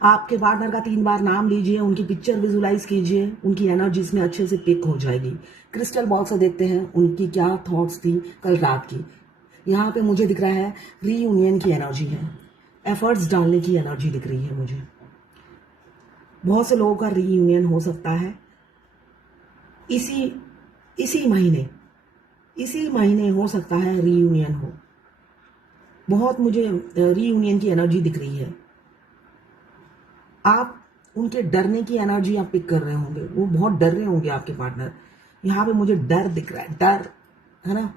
आपके पार्टनर का 3 बार नाम लीजिए, उनकी पिक्चर विजुलाइज कीजिए, उनकी एनर्जीज में अच्छे से पिक हो जाएगी। क्रिस्टल बॉल से देखते हैं उनकी क्या थॉट्स थी कल रात की। यहाँ पे मुझे दिख रहा है रीयूनियन की एनर्जी है, एफर्ट्स डालने की एनर्जी दिख रही है मुझे। बहुत से लोगों का रीयूनियन हो सकता है इसी इसी महीने हो सकता है रीयूनियन हो। बहुत मुझे रीयूनियन की एनर्जी दिख रही है। आप उनके डरने की एनर्जी आप पिक कर रहे होंगे, वो बहुत डर रहे होंगे आपके पार्टनर। यहाँ पे मुझे डर दिख रहा है, डर है ना।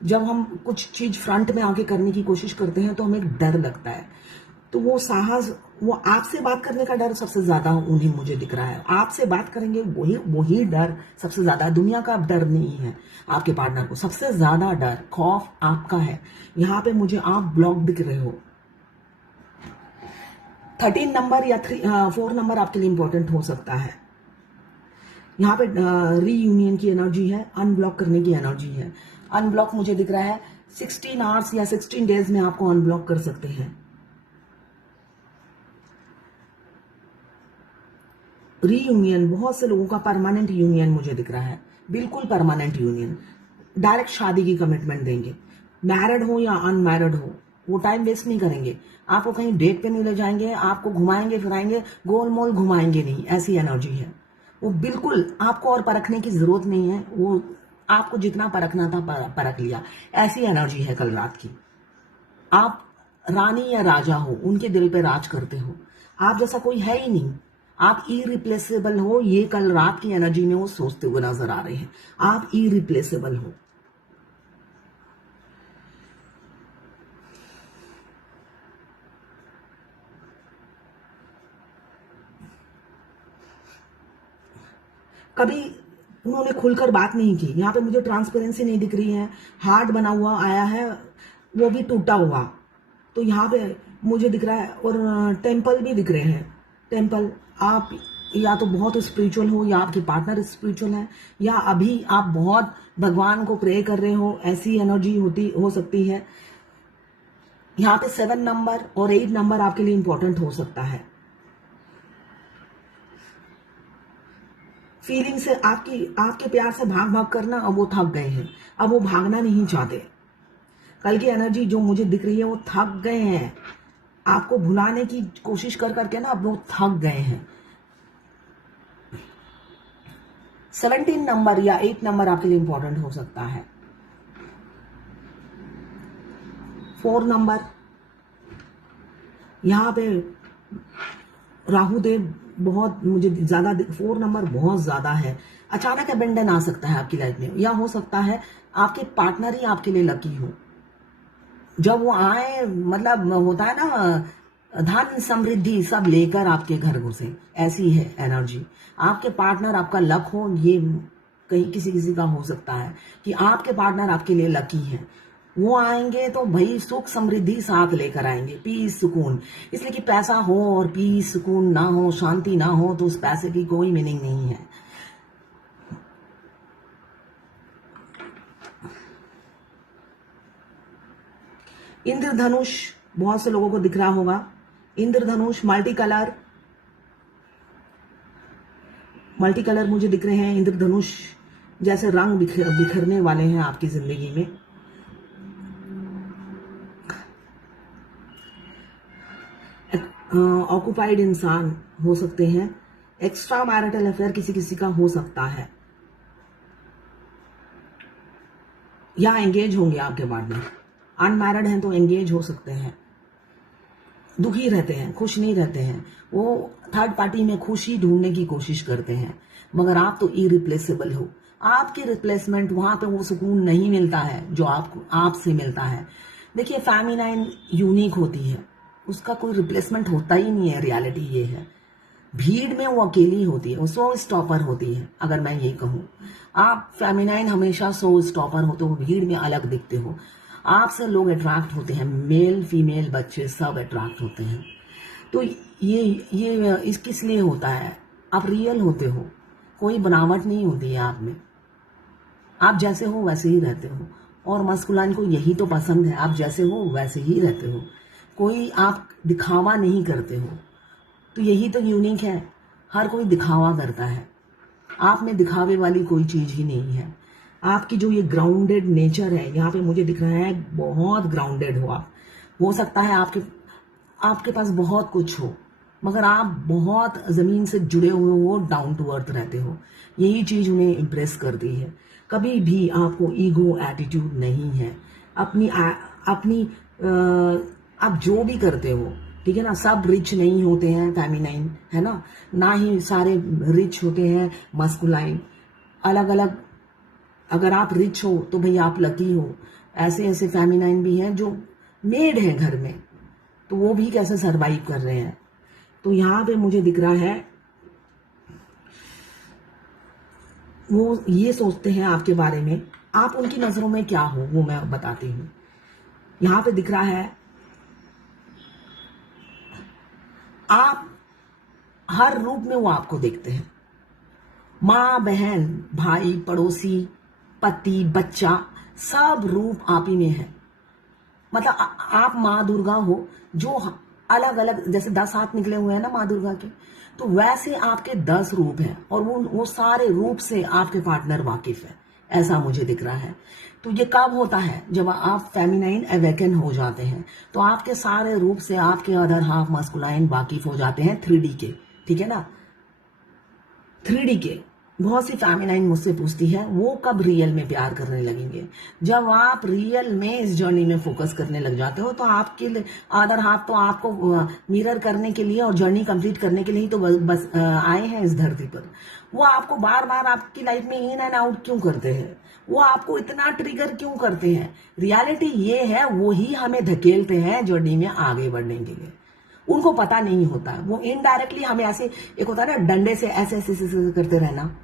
जब हम कुछ चीज फ्रंट में आके करने की कोशिश करते हैं तो हमें डर लगता है, तो वो साहस, वो आपसे बात करने का डर सबसे ज्यादा उन्हें मुझे दिख रहा है। आपसे बात करेंगे वही डर सबसे ज्यादा, दुनिया का डर नहीं है। आपके पार्टनर को सबसे ज्यादा डर खौफ आपका है। यहाँ पे मुझे आप ब्लॉक दिख रहे हो। 13 नंबर या 4 नंबर आपके लिए इंपॉर्टेंट हो सकता है। यहाँ पे रीयूनियन की एनर्जी है, अनब्लॉक करने की एनर्जी है। अनब्लॉक मुझे दिख रहा है 16 आवर्स या 16 डेज में आपको अनब्लॉक कर सकते हैं। रीयूनियन बहुत से लोगों का परमानेंट यूनियन मुझे दिख रहा है, बिल्कुल परमानेंट यूनियन। डायरेक्ट शादी की कमिटमेंट देंगे, मैरिड हो या अनमैरिड हो, वो टाइम वेस्ट नहीं करेंगे। आपको कहीं डेट पे नहीं ले जाएंगे, आपको घुमाएंगे फिराएंगे, गोल मोल घुमाएंगे नहीं, ऐसी एनर्जी है। वो बिल्कुल आपको और परखने की जरूरत नहीं है, वो आपको जितना परखना था परख लिया, ऐसी एनर्जी है कल रात की। आप रानी या राजा हो, उनके दिल पे राज करते हो, आप जैसा कोई है ही नहीं, आप इरिप्लेसेबल हो। ये कल रात की एनर्जी में वो सोचते हुए नजर आ रहे हैं, आप इरिप्लेसेबल हो। कभी उन्होंने खुलकर बात नहीं की। यहाँ पे मुझे ट्रांसपेरेंसी नहीं दिख रही है। हार्ट बना हुआ आया है, वो भी टूटा हुआ, तो यहाँ पे मुझे दिख रहा है। और टेम्पल भी दिख रहे हैं। टेम्पल, आप या तो बहुत स्पिरिचुअल हो या आपके पार्टनर स्पिरिचुअल है, या अभी आप बहुत भगवान को प्रे कर रहे हो, ऐसी एनर्जी हो सकती है। यहाँ पे 7 नंबर और 8 नंबर आपके लिए इंपॉर्टेंट हो सकता है। फीलिंग से आपके प्यार से भाग भाग करना, अब वो थक गए हैं, अब वो भागना नहीं चाहते। कल की एनर्जी जो मुझे दिख रही है, वो थक गए हैं आपको भुलाने की कोशिश कर करके ना, अब वो थक गए हैं। 17 नंबर या 8 नंबर आपके लिए इंपॉर्टेंट हो सकता है। 4 नंबर, यहाँ पे राहु देव बहुत मुझे ज्यादा, 4 नंबर बहुत ज्यादा है। अचानक अबेंडन आ सकता है आपकी लाइफ में, या हो सकता है आपके पार्टनर ही आपके लिए लकी हो। जब वो आए, मतलब होता है ना, धन समृद्धि सब लेकर आपके घर घुसे, ऐसी है एनर्जी। आपके पार्टनर आपका लक हो, ये कहीं किसी किसी का हो सकता है कि आपके पार्टनर आपके लिए लकी है। वो आएंगे तो भाई सुख समृद्धि साथ लेकर आएंगे, पीस सुकून। इसलिए कि पैसा हो और पीस सुकून ना हो, शांति ना हो, तो उस पैसे की कोई मीनिंग नहीं है। इंद्रधनुष बहुत से लोगों को दिख रहा होगा। इंद्रधनुष मल्टी कलर मुझे दिख रहे हैं। इंद्रधनुष जैसे रंग बिखरने वाले हैं आपकी जिंदगी में। ऑक्युपाइड इंसान हो सकते हैं। एक्स्ट्रा मैरिटल अफेयर किसी किसी का हो सकता है, या एंगेज होंगे आपके पार्टनर। अनमैरिड हैं तो एंगेज हो सकते हैं। दुखी रहते हैं, खुश नहीं रहते हैं, वो थर्ड पार्टी में खुशी ढूंढने की कोशिश करते हैं। मगर आप तो इरिप्लेसेबल हो, आपकी रिप्लेसमेंट वहां पे वो सुकून नहीं मिलता है जो आपसे मिलता है। देखिए, फेमिनाइन यूनिक होती है, उसका कोई रिप्लेसमेंट होता ही नहीं है। रियलिटी ये है, भीड़ में वो अकेली होती है, वो शो स्टॉपर होती है। अगर मैं ये कहूँ, आप फेमिनाइन हमेशा शो स्टॉपर होते हो, भीड़ में अलग दिखते हो, आपसे लोग अट्रैक्ट होते हैं, मेल फीमेल बच्चे सब अट्रैक्ट होते हैं। तो ये इस किस लिए होता है? आप रियल होते हो, कोई बनावट नहीं होती है आप में, आप जैसे हो वैसे ही रहते हो। और मस्कुलाइन को यही तो पसंद है, आप जैसे हो वैसे ही रहते हो, कोई आप दिखावा नहीं करते हो। तो यही तो यूनिक है। हर कोई दिखावा करता है, आप में दिखावे वाली कोई चीज ही नहीं है। आपकी जो ये ग्राउंडेड नेचर है, यहाँ पे मुझे दिख रहा है बहुत ग्राउंडेड हो आप। हो सकता है आपके आपके पास बहुत कुछ हो, मगर आप बहुत जमीन से जुड़े हुए हो, डाउन टू अर्थ रहते हो। यही चीज उन्हें इम्प्रेस करती है। कभी भी आपको ईगो एटीट्यूड नहीं है। अपनी आप जो भी करते हो, ठीक है ना, सब रिच नहीं होते हैं फेमिनाइन, है ना ही सारे रिच होते हैं मस्कुलाइन। अलग अलग, अगर आप रिच हो तो भैया आप लकी हो। ऐसे ऐसे फेमिनाइन भी हैं जो मेड हैं घर में, तो वो भी कैसे सरवाइव कर रहे हैं। तो यहाँ पे मुझे दिख रहा है वो ये सोचते हैं आपके बारे में, आप उनकी नजरों में क्या हो वो मैं बताती हूँ। यहाँ पे दिख रहा है आप हर रूप में वो आपको देखते हैं। माँ, बहन, भाई, पड़ोसी, पति, बच्चा, सब रूप आप ही में है। मतलब आप माँ दुर्गा हो, जो अलग अलग, जैसे 10 हाथ निकले हुए हैं ना माँ दुर्गा के, तो वैसे आपके 10 रूप हैं, और वो सारे रूप से आपके पार्टनर वाकिफ है, ऐसा मुझे दिख रहा है। तो ये कब होता है? जब आप फेमिनाइन अवेकन हो जाते हैं, तो आपके सारे रूप से आपके अदर हाफ मस्कुलाइन वाकिफ हो जाते हैं 3D के, ठीक है ना। 3D के बहुत सी फेमिनाइन मुझसे पूछती है वो कब रियल में प्यार करने लगेंगे। जब आप रियल में इस जर्नी में फोकस करने लग जाते हो, तो आपके अदर हाफ तो आपको मिरर करने के लिए और जर्नी कंप्लीट करने के लिए ही तो बस आए हैं इस धरती पर। वो आपको बार बार आपकी लाइफ में इन एंड आउट क्यों करते हैं? वो आपको इतना ट्रिगर क्यों करते हैं? रियलिटी ये है, वो ही हमें धकेलते हैं जर्नी में आगे बढ़ने के लिए। उनको पता नहीं होता, वो इनडायरेक्टली हमें ऐसे, एक होता है ना डंडे से ऐसे ऐसे ऐसे करते रहना।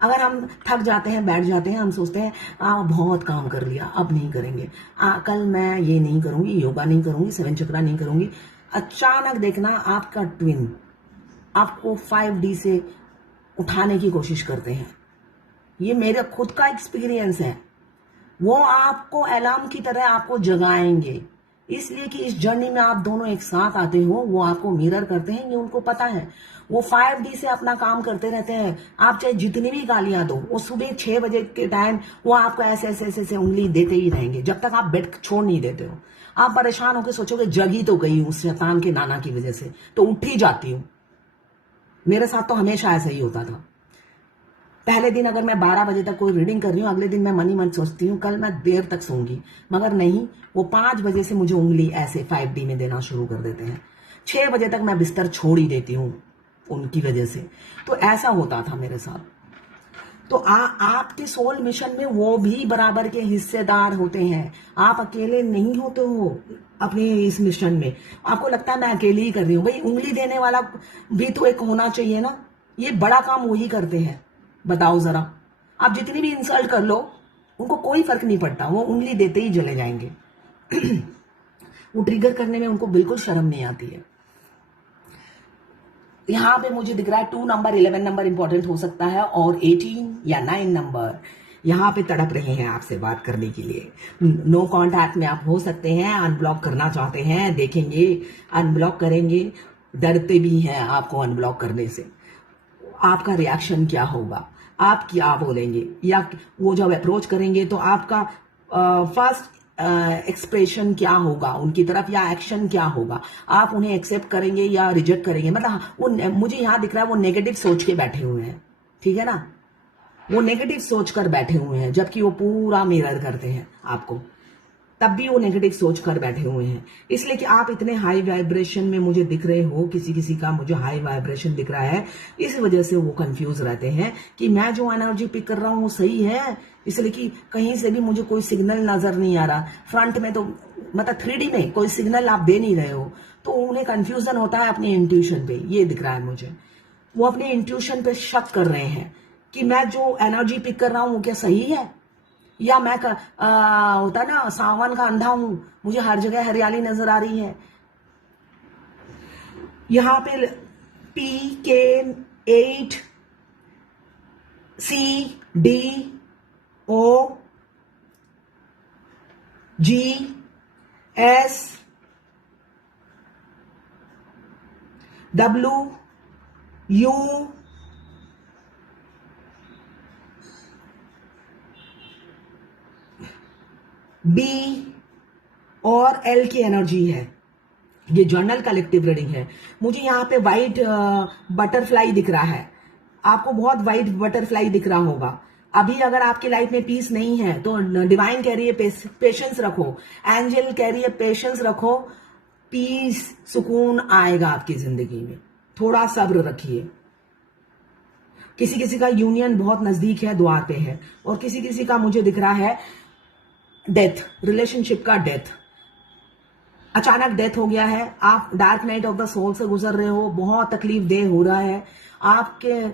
अगर हम थक जाते हैं, बैठ जाते हैं, हम सोचते हैं बहुत काम कर लिया, अब नहीं करेंगे, कल मैं ये नहीं करूंगी, योगा नहीं करूंगी, 7 चक्रा नहीं करूंगी। अचानक देखना आपका ट्विन आपको 5D से उठाने की कोशिश करते हैं। ये मेरा खुद का एक्सपीरियंस है। वो आपको अलार्म की तरह आपको जगाएंगे, इसलिए कि इस जर्नी में आप दोनों एक साथ आते हो। वो आपको मिरर करते हैं, ये उनको पता है। वो 5D से अपना काम करते रहते हैं। आप चाहे जितनी भी गालियां दो, वो सुबह 6 बजे के टाइम वो आपको ऐसे ऐसे ऐसे ऐसे उंगली देते ही रहेंगे जब तक आप बेड छोड़ नहीं देते हो। आप परेशान होकर सोचोगे जगी तो गई हूं शैतान के नाना की वजह से, तो उठ ही जाती हूँ। मेरे साथ तो हमेशा ऐसा ही होता था। पहले दिन अगर मैं 12 बजे तक कोई रीडिंग कर रही हूँ, अगले दिन मैं मन ही मन सोचती हूँ कल मैं देर तक सोऊंगी, मगर नहीं, वो 5 बजे से मुझे उंगली ऐसे 5D में देना शुरू कर देते हैं। 6 बजे तक मैं बिस्तर छोड़ ही देती हूँ उनकी वजह से। तो ऐसा होता था मेरे साथ। तो आपके सोल मिशन में वो भी बराबर के हिस्सेदार होते हैं। आप अकेले नहीं होते हो अपने इस मिशन में। आपको लगता है मैं अकेले ही कर रही हूँ, भाई उंगली देने वाला भी तो एक होना चाहिए ना। ये बड़ा काम वही करते हैं। बताओ जरा, आप जितनी भी इंसल्ट कर लो, उनको कोई फर्क नहीं पड़ता, वो उंगली देते ही चले जाएंगे। वो ट्रिगर करने में उनको बिल्कुल शर्म नहीं आती है। यहां पे मुझे दिख रहा है 2 नंबर, 11 नंबर इंपॉर्टेंट हो सकता है, और 18 या 9 नंबर यहाँ पे तड़प रहे हैं आपसे बात करने के लिए। नो कांटेक्ट में आप हो सकते हैं, अनब्लॉक करना चाहते हैं, देखेंगे अनब्लॉक करेंगे, डरते भी हैं आपको अनब्लॉक करने से। आपका रिएक्शन क्या होगा, आप क्या बोलेंगे, या वो जब अप्रोच करेंगे तो आपका फर्स्ट एक्सप्रेशन क्या होगा उनकी तरफ, या एक्शन क्या होगा? आप उन्हें एक्सेप्ट करेंगे या रिजेक्ट करेंगे? मतलब वो, मुझे यहां दिख रहा है वो नेगेटिव सोच के बैठे हुए हैं, ठीक है ना। वो नेगेटिव सोच कर बैठे हुए हैं, जबकि वो पूरा मिरर करते हैं आपको, तब भी वो नेगेटिव सोच कर बैठे हुए हैं। इसलिए कि आप इतने हाई वाइब्रेशन में मुझे दिख रहे हो, किसी किसी का मुझे हाई वाइब्रेशन दिख रहा है, इस वजह से वो कंफ्यूज रहते हैं कि मैं जो एनर्जी पिक कर रहा हूँ वो सही है। इसलिए कि कहीं से भी मुझे कोई सिग्नल नजर नहीं आ रहा, फ्रंट में तो मतलब 3D में कोई सिग्नल आप दे नहीं रहे हो, तो उन्हें कंफ्यूजन होता है अपने इंट्यूशन पे। ये दिख रहा है मुझे, वो अपने इंट्यूशन पे शक कर रहे हैं कि मैं जो एनर्जी पिक कर रहा हूँ वो क्या सही है, या मैं होता ना सावन का अंधा हूं, मुझे हर जगह हरियाली नजर आ रही है। यहां पे PK8CDOGS WB और L की एनर्जी है। ये जर्नल कलेक्टिव रीडिंग है। मुझे यहाँ पे व्हाइट बटरफ्लाई दिख रहा है, आपको बहुत व्हाइट बटरफ्लाई दिख रहा होगा। अभी अगर आपकी लाइफ में पीस नहीं है तो डिवाइन कह रही है पेशेंस रखो, एंजल कह रही है पेशेंस रखो, पीस सुकून आएगा आपकी जिंदगी में, थोड़ा सब्र रखिए। किसी किसी का यूनियन बहुत नजदीक है, द्वार पे है, और किसी किसी का मुझे दिख रहा है डेथ, रिलेशनशिप का डेथ, अचानक डेथ हो गया है। आप dark night of the soul से गुजर रहे हो, बहुत तकलीफ देह हो रहा है, आपके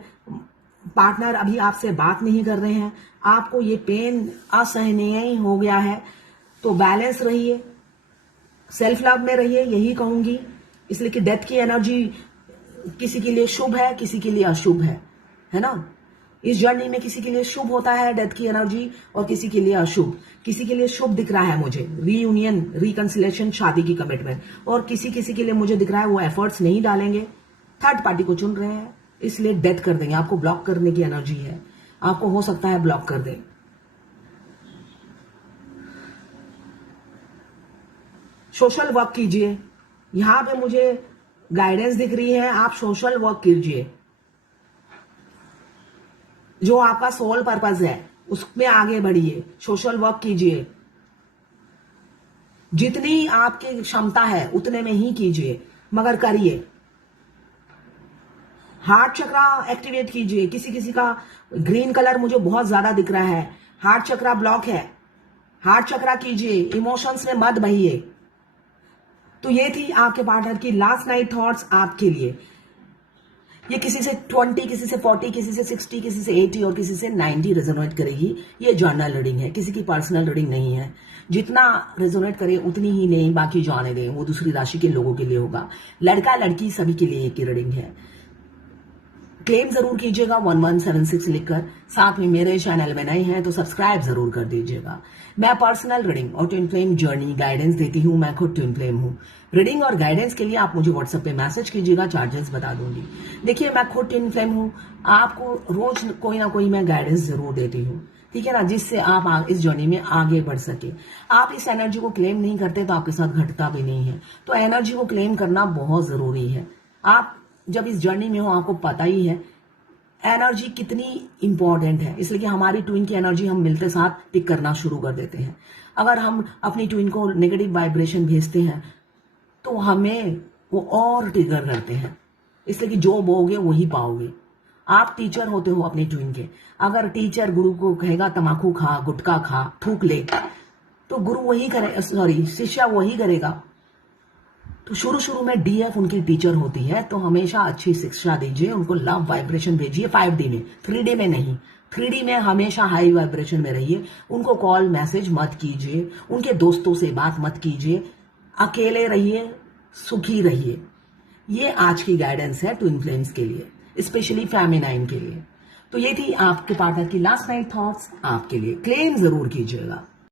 पार्टनर अभी आपसे बात नहीं कर रहे हैं, आपको ये पेन असहनीय हो गया है। तो बैलेंस रहिए, सेल्फ लव में रहिए, यही कहूंगी। इसलिए कि डेथ की एनर्जी किसी के लिए शुभ है, किसी के लिए अशुभ है ना। इस जर्नी में किसी के लिए शुभ होता है डेथ की एनर्जी और किसी के लिए अशुभ। किसी के लिए शुभ दिख रहा है मुझे रीयूनियन, रिकंसिलेशन, शादी की कमिटमेंट, और किसी किसी के लिए मुझे दिख रहा है वो एफर्ट्स नहीं डालेंगे, थर्ड पार्टी को चुन रहे हैं, इसलिए डेथ कर देंगे। आपको ब्लॉक करने की एनर्जी है, आपको हो सकता है ब्लॉक कर दे। सोशल वर्क कीजिए, यहां पे मुझे गाइडेंस दिख रही है, आप सोशल वर्क कीजिए। जो आपका सोल पर्पस है उसमें आगे बढ़िए, सोशल वर्क कीजिए, जितनी आपकी क्षमता है उतने में ही कीजिए, मगर करिए। हार्ट चक्रा एक्टिवेट कीजिए। किसी किसी का ग्रीन कलर मुझे बहुत ज्यादा दिख रहा है, हार्ट चक्रा ब्लॉक है, हार्ट चक्रा कीजिए, इमोशंस में मत बहिए। तो ये थी आपके पार्टनर की लास्ट नाइट थॉट्स आपके लिए। ये किसी से 20, किसी से 40, किसी से 60, किसी से 80 और किसी से 90 रेजोनेट करेगी। ये जर्नल रीडिंग है, किसी की पर्सनल रीडिंग नहीं है। जितना रेजोनेट करे उतनी ही लें, बाकी जाने दें, वो दूसरी राशि के लोगों के लिए होगा। लड़का लड़की सभी के लिए एक ही रीडिंग है। क्लेम जरूर कीजिएगा 1176 लिखकर। साथ में मेरे चैनल में नए हैं तो सब्सक्राइब जरूर कर दीजिएगा। मैं पर्सनल रीडिंग और ट्विन फ्लेम जर्नी गाइडेंस देती हूँ। मैं खुद ट्विन फ्लेम हूँ। रीडिंग और गाइडेंस के लिए आप मुझे व्हाट्सएप पे मैसेज कीजिएगा, चार्जेस बता दूंगी। देखिए, मैं खुद ट्विन फ्लेम हूँ, आपको रोज कोई ना कोई मैं गाइडेंस जरूर देती हूँ, ठीक है ना, जिससे आप इस जर्नी में आगे बढ़ सके। आप इस एनर्जी को क्लेम नहीं करते तो आपके साथ घटता भी नहीं है। तो एनर्जी को क्लेम करना बहुत जरूरी है। आप जब इस जर्नी में हो आपको पता ही है एनर्जी कितनी इंपॉर्टेंट है, इसलिए कि हमारी ट्विन की एनर्जी हम मिलते साथ पिक करना शुरू कर देते हैं। अगर हम अपनी ट्विन को नेगेटिव वाइब्रेशन भेजते हैं तो हमें वो और ट्रिगर करते हैं, इसलिए कि जो बोगे वही पाओगे। आप टीचर होते हो अपनी ट्विन के। अगर टीचर गुरु को कहेगा तम्बाकू खा, गुटखा खा, थूक ले, तो गुरु वही करे, शिष्य वही करेगा। तो शुरू में डीएफ उनकी टीचर होती है, तो हमेशा अच्छी शिक्षा दीजिए, उनको लव वाइब्रेशन भेजिए 5D में, 3D में नहीं। 3D में हमेशा हाई वाइब्रेशन में रहिए। उनको कॉल मैसेज मत कीजिए, उनके दोस्तों से बात मत कीजिए, अकेले रहिए, सुखी रहिए। ये आज की गाइडेंस है ट्विन फ्लेम्स के लिए, स्पेशली फेमिनाइन के लिए। तो ये थी आपके पार्टनर की लास्ट नाइट थॉट्स आपके लिए। क्लेम जरूर कीजिएगा।